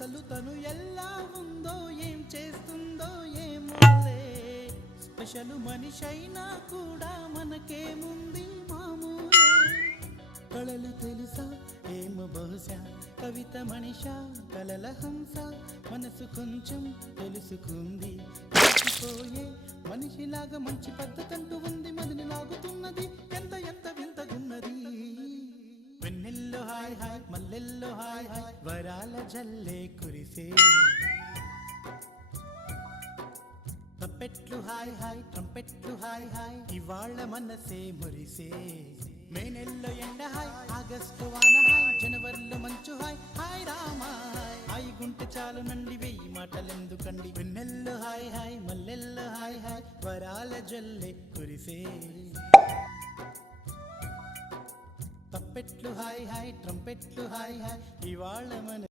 అసలు తను ఎలా ఉందో ఏం చేస్తుందో ఏమోలే. స్పెషల్ మనిషైనా కూడా మనకేముంది మామూలే. కళలు తెలుసా ఏమో బహుశా, కవిత మనిషా కలల హంస. మనసు కొంచెం తెలుసుకుంది, కలిసిపోయే మనిషిలాగా మంచి పద్ధతంటూ ఉంది. మదిని లాగుతున్నది ఎంత ఎంత వింతగున్నది. వెన్నెల్లో హాయ్ హాయ్, మల్లెల్లో హాయ్ హాయ్, వరాల జల్లే కురిసే. తప్పెట్లు హాయ్ హాయ్, ట్రంపెట్లు హాయ్ హాయ్, ఇవాళ మనసే మురిసే. మే నెలలో ఎండ హాయ్, ఆగస్టు వాన హాయ్, జనవరిలో మంచు హాయ్, హాయ్ రామా హాయ్. హాయ్ గుంటె చాలు నండి, వెయ్యి మాటలెందుకండి. వెన్నెల్లో హాయ్ హాయ్, మల్లెల్లో హాయ్ హాయ్, వరాల జల్లే కురిసే. తప్పెట్లు హాయ్ హాయ్, ట్రంపెట్లు హాయ్ హాయ్, ఇవాళ మన